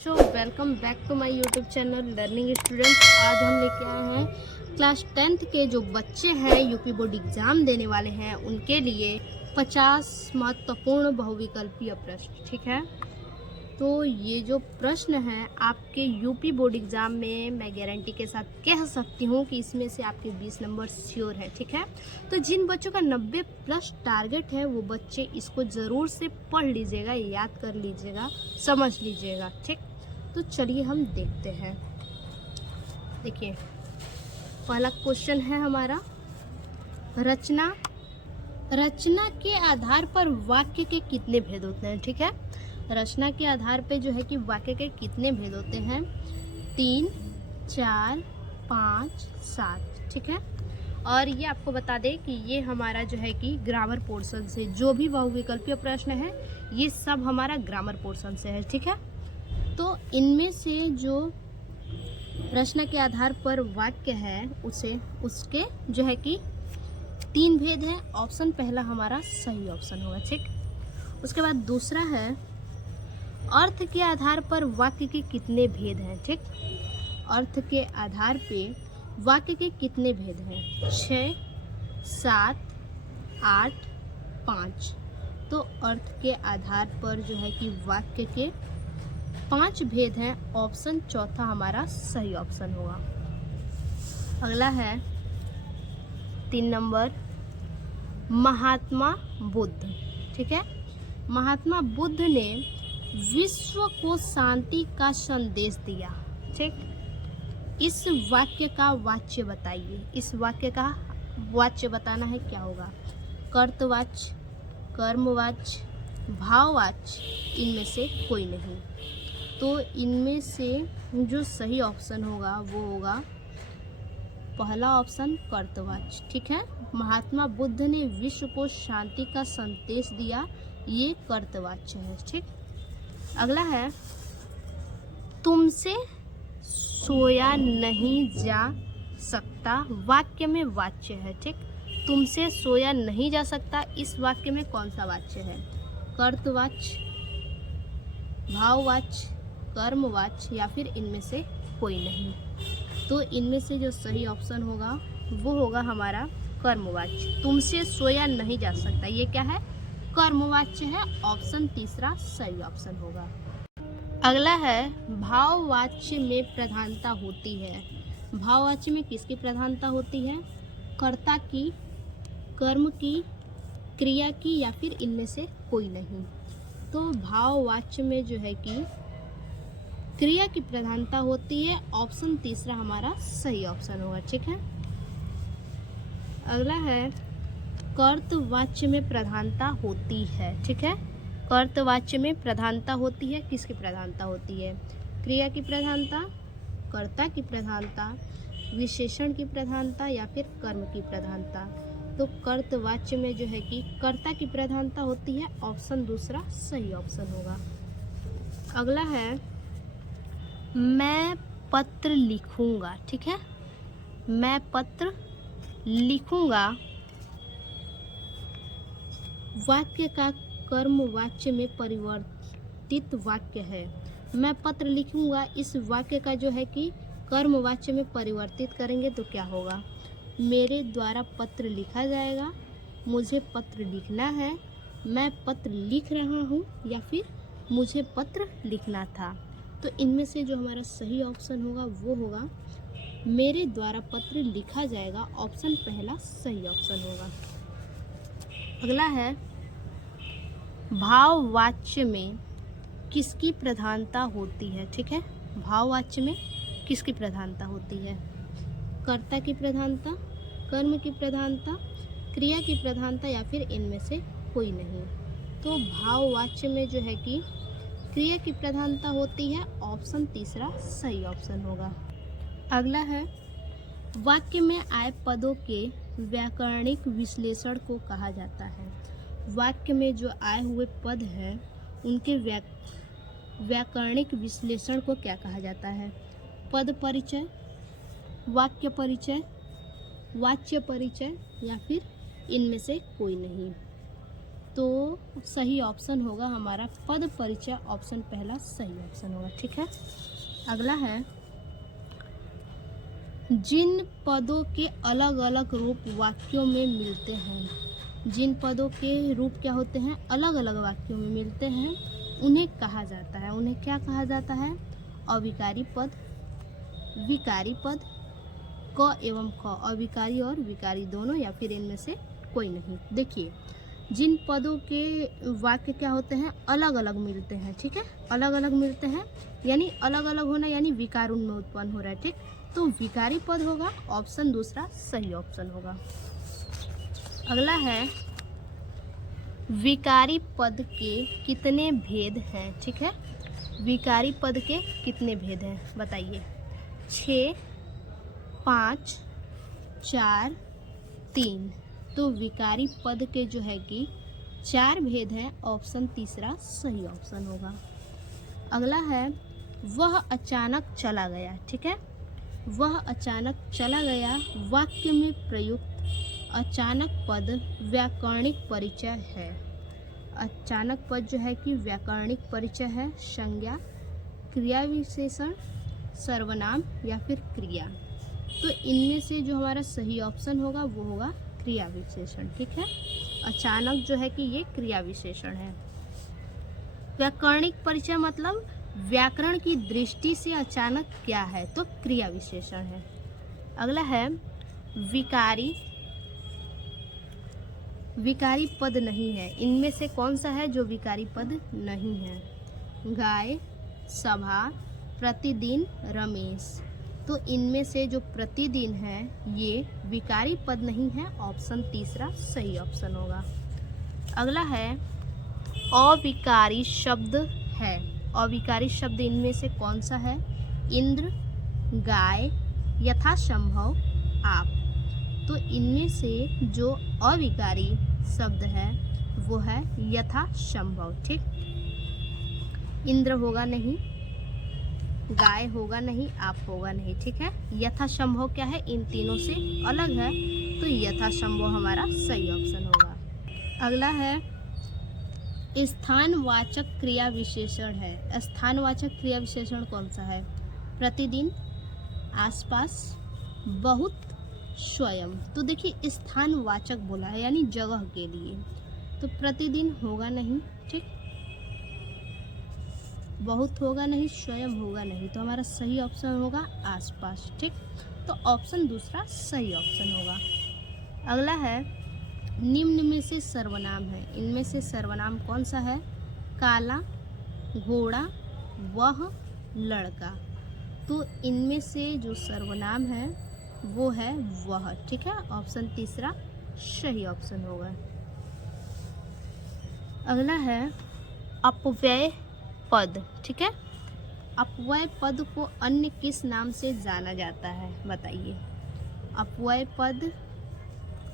So welcome back to my YouTube channel learning student. आज हम लेके आए हैं क्लास 10th के जो बच्चे हैं यूपी बोर्ड एग्ज़ाम देने वाले हैं उनके लिए 50 महत्वपूर्ण बहुविकल्पीय प्रश्न। ठीक है, तो ये जो प्रश्न हैं आपके यूपी बोर्ड एग्ज़ाम में मैं गारंटी के साथ कह सकती हूँ कि इसमें से आपके 20 नंबर श्योर है। ठीक है, तो जिन बच्चों का 90 प्लस टारगेट है वो बच्चे इसको ज़रूर से पढ़ लीजिएगा, याद कर लीजिएगा, समझ लीजिएगा। ठीक, तो चलिए हम देखते हैं। देखिए, पहला क्वेश्चन है हमारा रचना के आधार पर वाक्य के कितने भेद होते हैं। ठीक है, रचना के आधार पे जो है कि वाक्य के कितने भेद होते हैं, 3, 4, 5, 7। ठीक है, और ये आपको बता दें कि ये हमारा जो है कि ग्रामर पोर्शन से जो भी बहुविकल्पीय प्रश्न है ये सब हमारा ग्रामर पोर्शन से है। ठीक है, तो इनमें से जो रचना के आधार पर वाक्य है उसके जो है कि 3 भेद है। ऑप्शन पहला हमारा सही ऑप्शन होगा। ठीक, उसके बाद दूसरा है अर्थ के आधार पर वाक्य के कितने भेद हैं। ठीक, अर्थ के आधार पे वाक्य के कितने भेद हैं, 6, 7, 8, 5। तो अर्थ के आधार पर जो है कि वाक्य के 5 भेद हैं। ऑप्शन चौथा हमारा सही ऑप्शन होगा। अगला है 3 नंबर, महात्मा बुद्ध। ठीक है, महात्मा बुद्ध ने विश्व को शांति का संदेश दिया। ठीक, इस वाक्य का वाच्य बताइए। इस वाक्य का वाच्य बताना है, क्या होगा, कर्तवाच्य, कर्मवाच्य, भाववाच्य, इनमें से कोई नहीं। तो इनमें से जो सही ऑप्शन होगा वो होगा पहला ऑप्शन, कर्तवाच्य। ठीक है, महात्मा बुद्ध ने विश्व को शांति का संदेश दिया, ये कर्तवाच्य है। ठीक, अगला है तुमसे सोया नहीं जा सकता, वाक्य में वाच्य है। ठीक, तुमसे सोया नहीं जा सकता, इस वाक्य में कौन सा वाच्य है, कर्तवाच्य, भाववाच्य, कर्मवाच्य, या फिर इनमें से कोई नहीं। तो इनमें से जो सही ऑप्शन होगा वो होगा हमारा कर्मवाच्य। तुमसे सोया नहीं जा सकता, ये क्या है, कर्मवाच्य है। ऑप्शन तीसरा सही ऑप्शन होगा। अगला है भाववाच्य में प्रधानता होती है। भाववाच्य में किसकी प्रधानता होती है, कर्ता की, कर्म की, क्रिया की, या फिर इनमें से कोई नहीं। तो भाववाच्य में जो है कि क्रिया की प्रधानता होती है। ऑप्शन तीसरा हमारा सही ऑप्शन होगा। ठीक है, अगला है कर्तवाच्य में प्रधानता होती है। ठीक है, कर्तवाच्य में प्रधानता होती है, किसकी प्रधानता होती है, क्रिया की प्रधानता, कर्ता की प्रधानता, विशेषण की प्रधानता, या फिर कर्म की प्रधानता। तो कर्तवाच्य में जो है कि कर्ता की प्रधानता होती है। ऑप्शन दूसरा सही ऑप्शन होगा। अगला है मैं पत्र लिखूंगा। ठीक है, मैं पत्र लिखूंगा वाक्य का कर्मवाच्य में परिवर्तित वाक्य है। मैं पत्र लिखूंगा, इस वाक्य का जो है कि कर्मवाच्य में परिवर्तित करेंगे तो क्या होगा, मेरे द्वारा पत्र लिखा जाएगा, मुझे पत्र लिखना है, मैं पत्र लिख रहा हूँ, या फिर मुझे पत्र लिखना था। तो इनमें से जो हमारा सही ऑप्शन होगा वो होगा मेरे द्वारा पत्र लिखा जाएगा। ऑप्शन पहला सही ऑप्शन होगा। अगला है भाववाच्य में किसकी प्रधानता होती है। ठीक है, भाववाच्य में किसकी प्रधानता होती है, कर्ता की प्रधानता, कर्म की प्रधानता, क्रिया की प्रधानता, या फिर इनमें से कोई नहीं। तो भाववाच्य में जो है कि क्रिया की प्रधानता होती है। ऑप्शन तीसरा सही ऑप्शन होगा। अगला है वाक्य में आए पदों के व्याकरणिक विश्लेषण को कहा जाता है। वाक्य में जो आए हुए पद हैं उनके व्याकरणिक विश्लेषण को क्या कहा जाता है, पद परिचय, वाक्य परिचय, वाच्य परिचय, या फिर इनमें से कोई नहीं। तो सही ऑप्शन होगा हमारा पद परिचय, ऑप्शन पहला सही ऑप्शन होगा। ठीक है, अगला है जिन पदों के अलग अलग रूप वाक्यों में मिलते हैं, जिन पदों के रूप क्या होते हैं, अलग अलग वाक्यों में मिलते हैं, उन्हें कहा जाता है, उन्हें क्या कहा जाता है? अविकारी पद, विकारी पद, क एवं ख, अविकारी और विकारी दोनों या फिर इनमें से कोई नहीं। देखिए, जिन पदों के वाक्य क्या होते हैं, अलग अलग मिलते हैं। ठीक है, अलग अलग मिलते हैं यानी अलग अलग होना, यानी विकार उनमें उत्पन्न हो रहा है। ठीक, तो विकारी पद होगा, ऑप्शन दूसरा सही ऑप्शन होगा। अगला है विकारी पद के कितने भेद हैं? ठीक है, विकारी पद के कितने भेद हैं बताइए? 6, 5, 4, 3। तो विकारी पद के जो है कि 4 भेद हैं, ऑप्शन तीसरा सही ऑप्शन होगा। अगला है वह अचानक चला गया। ठीक है, वह अचानक चला गया वाक्य में प्रयुक्त अचानक पद व्याकरणिक परिचय है। अचानक पद जो है कि व्याकरणिक परिचय है, संज्ञा, क्रिया विशेषण, सर्वनाम या फिर क्रिया। तो इनमें से जो हमारा सही ऑप्शन होगा वो होगा क्रिया विशेषण। ठीक है, अचानक जो है कि ये क्रिया विशेषण है। व्याकरणिक परिचय मतलब व्याकरण की दृष्टि से अचानक क्या है, तो क्रिया विशेषण है। अगला है विकारी पद नहीं है। इनमें से कौन सा है जो विकारी पद नहीं है? गाय, सभा, प्रतिदिन, रमेश। तो इनमें से जो प्रतिदिन है ये विकारी पद नहीं है, ऑप्शन तीसरा सही ऑप्शन होगा। अगला है अविकारी शब्द है। अविकारी शब्द इनमें से कौन सा है? इंद्र, गाय, यथासंभव, आप। तो इनमें से जो अविकारी शब्द है वो है यथासंभव। ठीक, इंद्र होगा नहीं, गाय होगा नहीं, आप होगा नहीं। ठीक है, यथासंभव क्या है? इन तीनों से अलग है, तो यथासंभव हमारा सही ऑप्शन होगा। अगला है स्थानवाचक क्रिया विशेषण है। स्थानवाचक क्रिया विशेषण कौन सा है? प्रतिदिन, आसपास, बहुत, स्वयं। तो देखिए स्थानवाचक बोला है यानी जगह के लिए, तो प्रतिदिन होगा नहीं, ठीक, बहुत होगा नहीं, स्वयं होगा नहीं, तो हमारा सही ऑप्शन होगा आसपास। ठीक, तो ऑप्शन दूसरा सही ऑप्शन होगा। अगला है निम्न में से सर्वनाम है। इनमें से सर्वनाम कौन सा है? काला, घोड़ा, वह, लड़का। तो इनमें से जो सर्वनाम है वो है वह। ठीक है, ऑप्शन तीसरा सही ऑप्शन होगा। अगला है अपव्यय पद। ठीक है, अपव्यय पद को अन्य किस नाम से जाना जाता है बताइए? अपव्यय पद,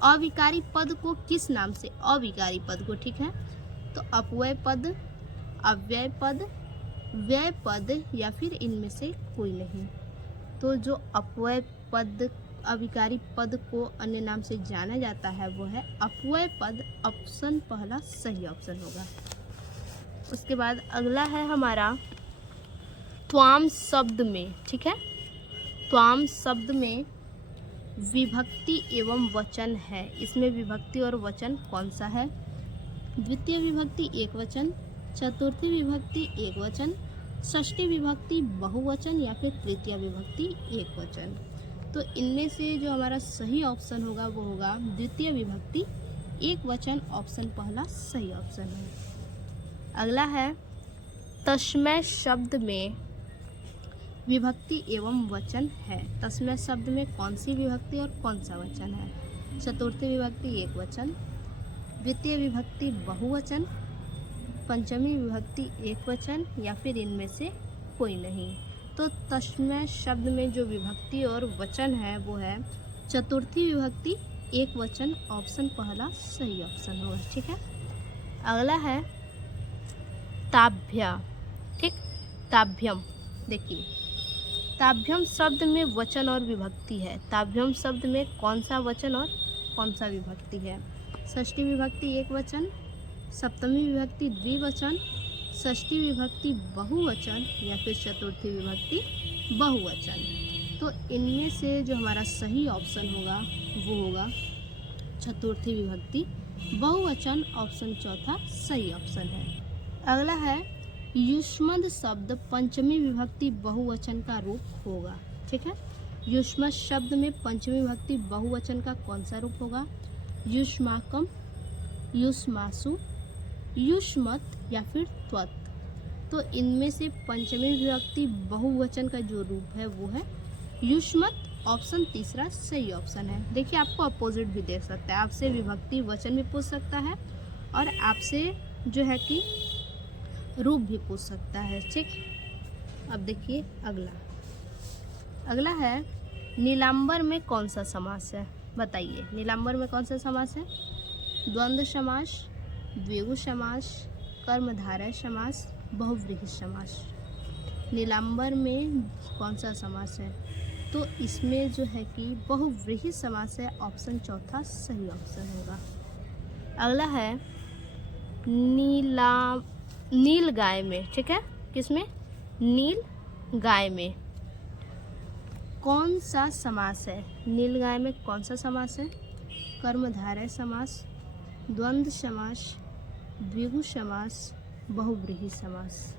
अविकारी पद को किस नाम से? अविकारी पद को। ठीक है, तो अपव्यय पद, अव्यय पद, व्यय पद या फिर इनमें से कोई नहीं। तो जो अपव्यय पद, अविकारी पद को अन्य नाम से जाना जाता है वो है अपव्यय पद, ऑप्शन पहला सही ऑप्शन होगा। उसके बाद अगला है हमारा त्वाम शब्द में। ठीक है, त्वाम शब्द में विभक्ति एवं वचन है। इसमें विभक्ति और वचन कौन सा है? द्वितीय विभक्ति एक वचन, चतुर्थी विभक्ति एक वचन, षष्ठी विभक्ति बहुवचन या फिर तृतीय विभक्ति एक वचन। तो इनमें से जो हमारा सही ऑप्शन होगा वो होगा द्वितीय विभक्ति एक वचन, ऑप्शन पहला सही ऑप्शन है। अगला है तस्मै शब्द में विभक्ति एवं वचन है। तस्मै शब्द में कौन सी विभक्ति और कौन सा वचन है? चतुर्थी विभक्ति एक वचन, द्वितीय विभक्ति बहुवचन, पंचमी विभक्ति एक वचन या फिर इनमें से कोई नहीं। तो तस्मै शब्द में जो विभक्ति और वचन है वो है चतुर्थी विभक्ति एक वचन, ऑप्शन पहला सही ऑप्शन होगा। ठीक है, अगला है ताभ्य। ठीक, ताभ्यम। देखिए ताभ्यम शब्द में वचन और विभक्ति है। ताभ्यम शब्द में कौन सा वचन और कौन सा विभक्ति है? षष्ठी विभक्ति एक वचन, सप्तमी विभक्ति द्विवचन, षष्ठी विभक्ति बहुवचन या फिर चतुर्थी विभक्ति बहुवचन। तो इनमें से जो हमारा सही ऑप्शन होगा वो होगा चतुर्थी विभक्ति बहुवचन, ऑप्शन चौथा सही ऑप्शन है। अगला है युष्मद शब्द पंचमी विभक्ति बहुवचन का रूप होगा। ठीक है, युष्मद शब्द में पंचमी विभक्ति बहुवचन का कौन सा रूप होगा? युष्माकम, युष्मासु, युष्मत या फिर त्वत्। तो इनमें से पंचमी विभक्ति बहुवचन का जो रूप है वो है युष्मत, ऑप्शन तीसरा सही ऑप्शन है। देखिए आपको अपोजिट भी दे सकता है, आपसे विभक्ति वचन भी पूछ सकता है और आपसे जो है कि रूप भी पूछ सकता है। ठीक, अब देखिए अगला है नीलांबर में कौन सा समास है? बताइए नीलांबर में कौन सा समास है? द्वंद्व समास, द्विगु समास, कर्मधारय समास, बहुव्रीहि समास। नीलांबर में कौन सा समास है? तो इसमें जो है कि बहुव्रीहि समास है, ऑप्शन चौथा सही ऑप्शन होगा। अगला है नील गाय में। ठीक है, किसमें? नील गाय में कौन सा समास है? नील गाय में कौन सा समास है? कर्मधारय समास, द्वंद्व समास, द्विगु समास, बहुव्रीहि समास।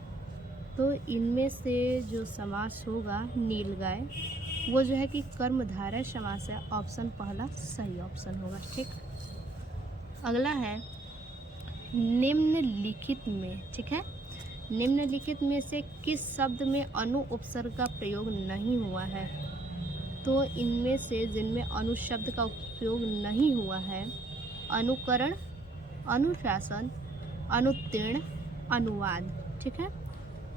तो इनमें से जो समास होगा नील गाय वो जो है कि कर्मधारय समास है, ऑप्शन पहला सही ऑप्शन होगा। ठीक, अगला है निम्नलिखित में। ठीक है, निम्नलिखित में से किस शब्द में अनु उपसर्ग का प्रयोग नहीं हुआ है? तो इनमें से जिनमें अनु शब्द का उपयोग नहीं हुआ है, अनुकरण, अनुशासन, अनुत्तीर्ण, अनुवाद। ठीक है,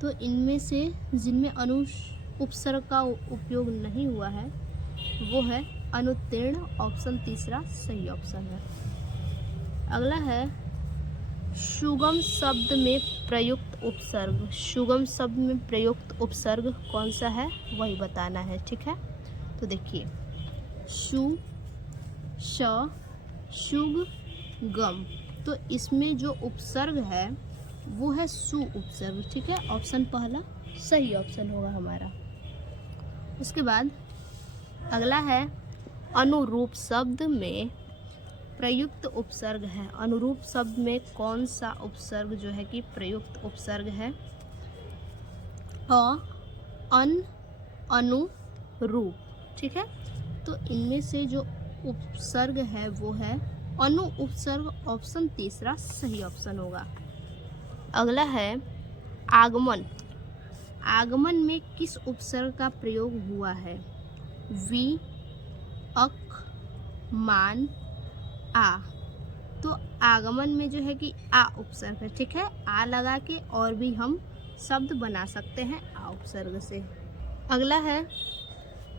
तो इनमें से जिनमें अनु उपसर्ग का उपयोग नहीं हुआ है वो है अनुत्तीर्ण, ऑप्शन तीसरा सही ऑप्शन है। अगला है सुगम शब्द में प्रयुक्त उपसर्ग। सुगम शब्द में प्रयुक्त उपसर्ग कौन सा है वही बताना है। ठीक है, तो देखिए सु, श, शुग, गम। तो इसमें जो उपसर्ग है वो है सु उपसर्ग। ठीक है, ऑप्शन पहला सही ऑप्शन होगा हमारा। उसके बाद अगला है अनुरूप शब्द में प्रयुक्त उपसर्ग है। अनुरूप शब्द में कौन सा उपसर्ग जो है कि प्रयुक्त उपसर्ग है? अन, अनु, रूप। ठीक है, तो इनमें से जो उपसर्ग है वो है अनु उपसर्ग, ऑप्शन तीसरा सही ऑप्शन होगा। अगला है आगमन। आगमन में किस उपसर्ग का प्रयोग हुआ है? वि, अक, मान, आ। तो आगमन में जो है कि आ उपसर्ग है। ठीक है, आ लगा के और भी हम शब्द बना सकते हैं आ उपसर्ग से। अगला है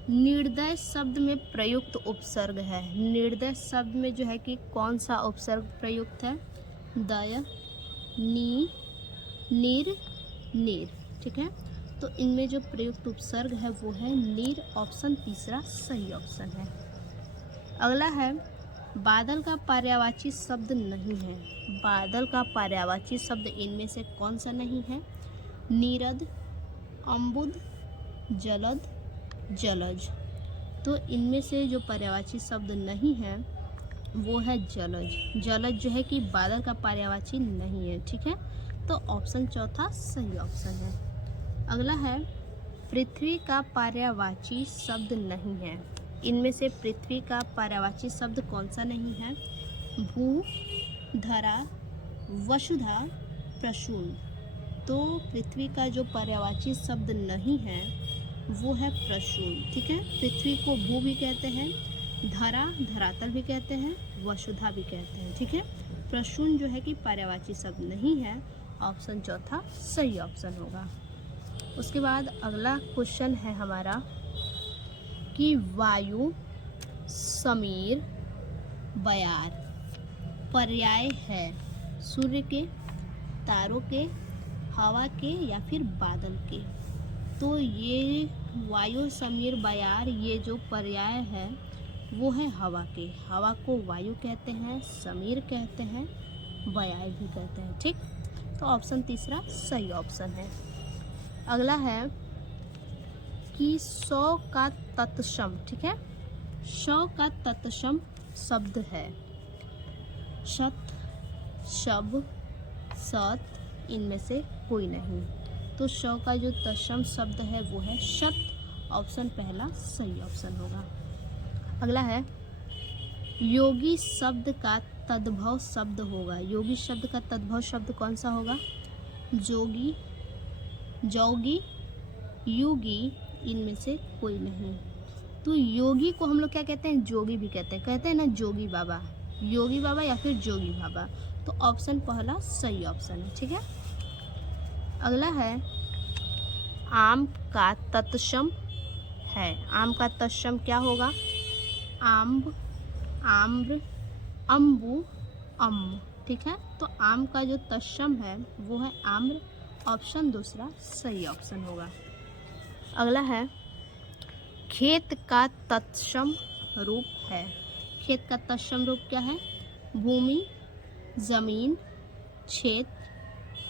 निर्दय शब्द में प्रयुक्त उपसर्ग है। निर्दय शब्द में जो है कि कौन सा उपसर्ग प्रयुक्त है? दय, नी, निर, नीर। ठीक है, तो इनमें जो प्रयुक्त उपसर्ग है वो है नीर, ऑप्शन तीसरा सही ऑप्शन है। अगला है बादल का पर्यायवाची शब्द नहीं है। बादल का पर्यायवाची शब्द इनमें से कौन सा नहीं है? नीरद, अम्बुद, जलद, जलज। तो इनमें से जो पर्यायवाची शब्द नहीं है वो है जलज। जलज जो है कि बादल का पर्यायवाची नहीं है। ठीक है, तो ऑप्शन चौथा सही ऑप्शन है। अगला है पृथ्वी का पर्यायवाची शब्द नहीं है। इनमें से पृथ्वी का पर्यायवाची शब्द कौन सा नहीं है? भू, धरा, वसुधा, प्रसून। तो पृथ्वी का जो पर्यायवाची शब्द नहीं है वो है प्रसून। ठीक है, पृथ्वी को भू भी कहते हैं, धरा, धरातल भी कहते हैं, वसुधा भी कहते हैं। ठीक है, प्रसून जो है कि पर्यायवाची शब्द नहीं है, ऑप्शन चौथा सही ऑप्शन होगा। उसके बाद अगला क्वेश्चन है हमारा कि वायु, समीर, बयार पर्याय है सूर्य के, तारों के, हवा के या फिर बादल के। तो ये वायु, समीर, बयार ये जो पर्याय है वो है हवा के। हवा को वायु कहते हैं, समीर कहते हैं, व्याय भी कहते हैं। ठीक, तो ऑप्शन तीसरा सही ऑप्शन है। अगला है कि 100 का तत्सम, ठीक है, 100 का तत्सम शब्द है शत, शब, सत, इनमें से कोई नहीं। तो 100 का जो तत्सम शब्द है वो है शत, ऑप्शन पहला सही ऑप्शन होगा। अगला है योगी शब्द का तद्भव शब्द होगा। योगी शब्द का तद्भव शब्द कौन सा होगा? जोगी, जोगी, योगी, इनमें से कोई नहीं। तो योगी को हम लोग क्या कहते हैं? जोगी भी कहते हैं ना, जोगी बाबा, योगी बाबा या फिर जोगी बाबा। तो ऑप्शन पहला सही ऑप्शन है। ठीक है, अगला है आम का तत्सम है। आम का तत्सम क्या होगा? आम्ब, आम्र, अम्बु, अम्ब। ठीक है, तो आम का जो तत्सम है वो है आम्र, ऑप्शन दूसरा सही ऑप्शन होगा। अगला है खेत का तत्सम रूप है। खेत का तत्सम रूप क्या है? भूमि, जमीन, क्षेत्र,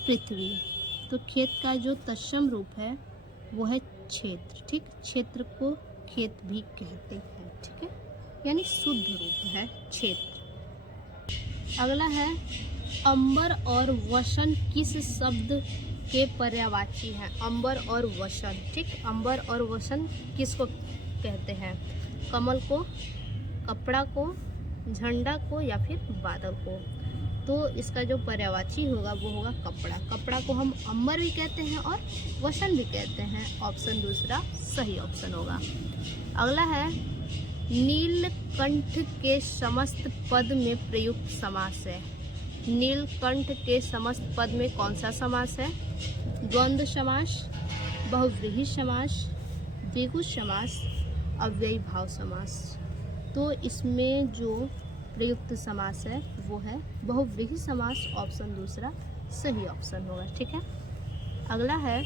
पृथ्वी। तो खेत का जो तत्सम रूप है वो है क्षेत्र। ठीक, क्षेत्र को खेत भी कहते हैं। ठीक है, यानी शुद्ध रूप है क्षेत्र। अगला है अंबर और वसन किस शब्द के पर्यायवाची हैं? अंबर और वसन। ठीक, अंबर और वसन किसको कहते हैं? कमल को, कपड़ा को, झंडा को या फिर बादल को। तो इसका जो पर्यायवाची होगा वो होगा कपड़ा। कपड़ा को हम अंबर भी कहते हैं और वसन भी कहते हैं, ऑप्शन दूसरा सही ऑप्शन होगा। अगला है नीलकंठ के समस्त पद में प्रयुक्त समास है। नीलकंठ के समस्त पद में कौन सा समास है? द्वंद्व समास, बहुव्रीहि समास, द्विगु समास, अव्ययी भाव समास। तो इसमें जो प्रयुक्त समास है वो है बहुव्रीहि समास, ऑप्शन दूसरा सही ऑप्शन होगा। ठीक है, अगला है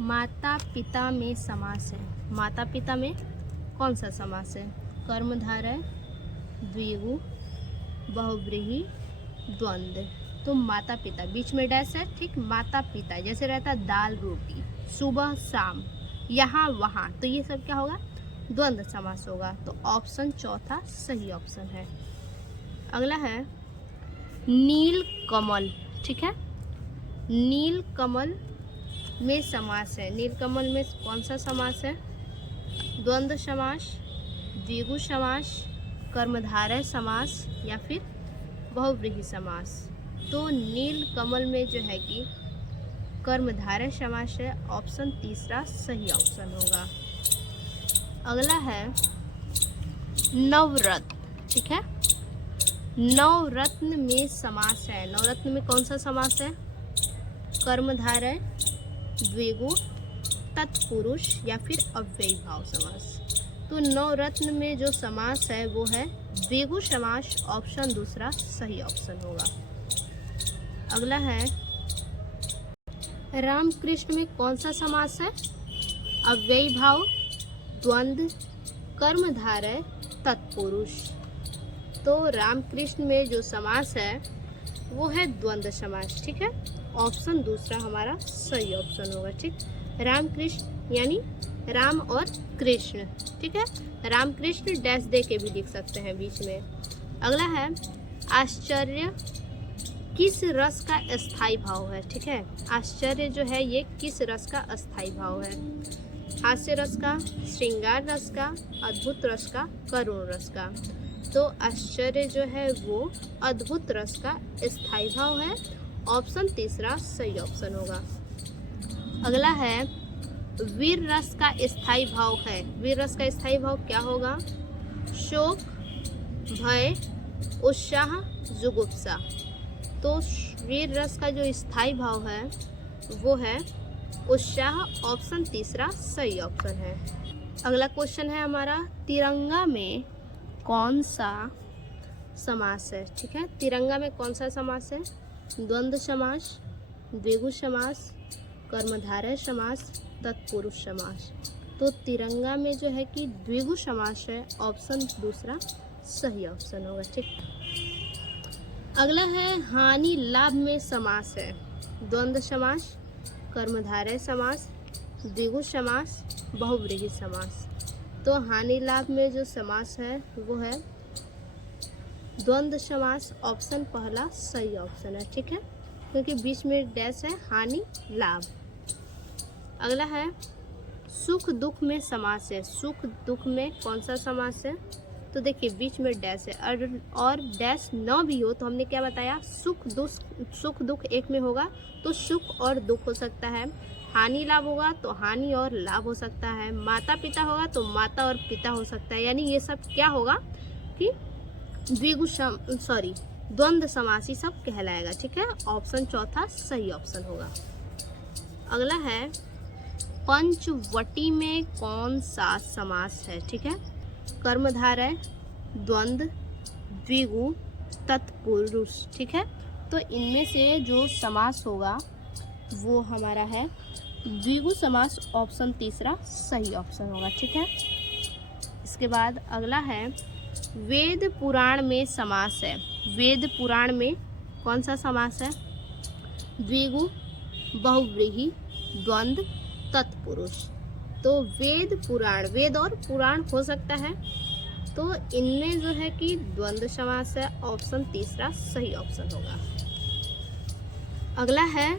माता पिता में समास है। माता पिता में कौन सा समास है? कर्मधारय, द्विगु, बहुव्रीहि, द्वंद्व। तो माता पिता, बीच में डैश है। ठीक, माता पिता जैसे रहता है दाल रोटी, सुबह शाम, यहाँ वहाँ, तो ये सब क्या होगा? द्वंद्व समास होगा। तो ऑप्शन चौथा सही ऑप्शन है। अगला है नील कमल। ठीक है, नील कमल में समास है। नील कमल में कौन सा समास है? द्वंद्व समास, द्विगु समास, कर्मधारय समास या फिर बहुव्रीहि समास। तो नील कमल में जो है कि कर्मधारय समास है, ऑप्शन तीसरा सही ऑप्शन होगा। अगला है नवरत्न। ठीक है, नवरत्न में समास है। नवरत्न में कौन सा समास है? कर्मधारय, द्विगु, तत्पुरुष या फिर अव्ययी भाव समास। तो नवरत्न में जो समास है वो है द्विगु समास, ऑप्शन दूसरा सही ऑप्शन होगा। अगला है रामकृष्ण में कौन सा समास है? अव्ययी भाव, द्वंद्व, कर्मधारय, तत्पुरुष। तो रामकृष्ण में जो समास है वो है द्वंद्व समास। ठीक है, ऑप्शन दूसरा हमारा सही ऑप्शन होगा। ठीक, रामकृष्ण यानी राम और कृष्ण। ठीक है, रामकृष्ण डैश दे के भी लिख सकते हैं बीच में। अगला है आश्चर्य किस रस का स्थायी भाव है? ठीक है, आश्चर्य जो है ये किस रस का स्थायी भाव है? हास्य रस का, श्रृंगार रस का, अद्भुत रस का, करुण रस का। तो आश्चर्य जो है वो अद्भुत रस का स्थायी भाव है, ऑप्शन तीसरा सही ऑप्शन होगा। अगला है वीर रस का स्थायी भाव है। वीर रस का स्थायी भाव क्या होगा? शोक, भय, उत्साह, जुगुप्सा। तो वीर रस का जो स्थायी भाव है वो है उत्साह, ऑप्शन तीसरा सही ऑप्शन है। अगला क्वेश्चन है हमारा तिरंगा में कौन सा समास है? ठीक है, तिरंगा में कौन सा समास है? द्वंद्व समास, द्विगु समास, कर्मधारय समास, तत्पुरुष समास। तो तिरंगा में जो है कि द्विगु समास है, ऑप्शन दूसरा सही ऑप्शन होगा। ठीक, अगला है हानि लाभ में समास है। द्वंद्व समास, कर्मधारय समास, द्विगु समास, बहुव्रीहि समास। तो हानि लाभ में जो समास है वो है द्वंद्व समास। ऑप्शन पहला सही ऑप्शन है, ठीक है, क्योंकि बीच में डैश है, हानि लाभ। अगला है सुख दुख में समास है। सुख दुख में कौन सा समास है? तो देखिए बीच में डैश है और डैश न भी हो तो हमने क्या बताया, सुख दुख एक में होगा तो सुख और दुख हो सकता है। हानि लाभ होगा तो हानि और लाभ हो सकता है। माता पिता होगा तो माता और पिता हो सकता है। यानी ये सब क्या होगा कि द्वंद्व समासी सब कहलाएगा, ठीक है। ऑप्शन चौथा सही ऑप्शन होगा। अगला है पंचवटी में कौन सा समास है, ठीक है। कर्मधारय, द्वंद्व, द्विगु, तत्पुरुष, ठीक है। तो इनमें से जो समास होगा वो हमारा है द्विगु समास। ऑप्शन तीसरा सही ऑप्शन होगा, ठीक है। इसके बाद अगला है वेद पुराण में समास है। वेद पुराण में कौन सा समास है? द्विगु, बहुव्रीहि, द्वंद्व, तत्पुरुष। तो वेद पुराण, वेद और पुराण हो सकता है, तो इनमें जो है कि द्वंद्व समास है। ऑप्शन तीसरा सही ऑप्शन होगा। अगला है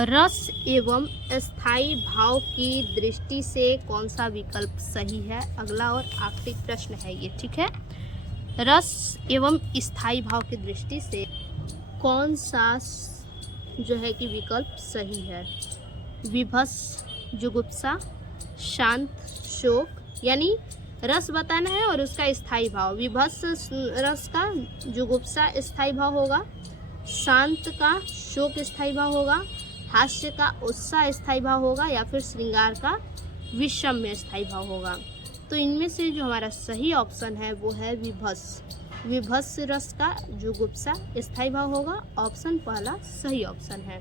रस एवं स्थायी भाव की दृष्टि से कौन सा विकल्प सही है? अगला और आखिरी प्रश्न है ये, ठीक है। रस एवं स्थायी भाव की दृष्टि से कौन सा जो है कि विकल्प सही है? विभस, जुगुप्सा, शांत, शोक। यानी रस बताना है और उसका स्थायी भाव। विभस रस का जुगुप्सा स्थायी भाव होगा, शांत का शोक स्थायी भाव होगा, हास्य का उत्साह स्थायी भाव होगा, या फिर श्रृंगार का विषम्य स्थायी भाव होगा। तो इनमें से जो हमारा सही ऑप्शन है वो है विभस। विभस रस का जुगुप्सा स्थायी भाव होगा। ऑप्शन पहला सही ऑप्शन है।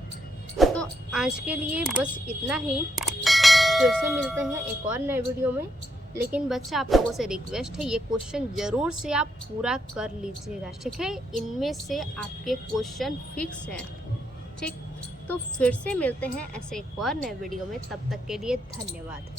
तो आज के लिए बस इतना ही। फिर से मिलते हैं एक और नए वीडियो में। लेकिन बच्चा आप लोगों से रिक्वेस्ट है, ये क्वेश्चन ज़रूर से आप पूरा कर लीजिएगा, ठीक है। इनमें से आपके क्वेश्चन फिक्स हैं, ठीक। तो फिर से मिलते हैं ऐसे एक और नए वीडियो में। तब तक के लिए धन्यवाद।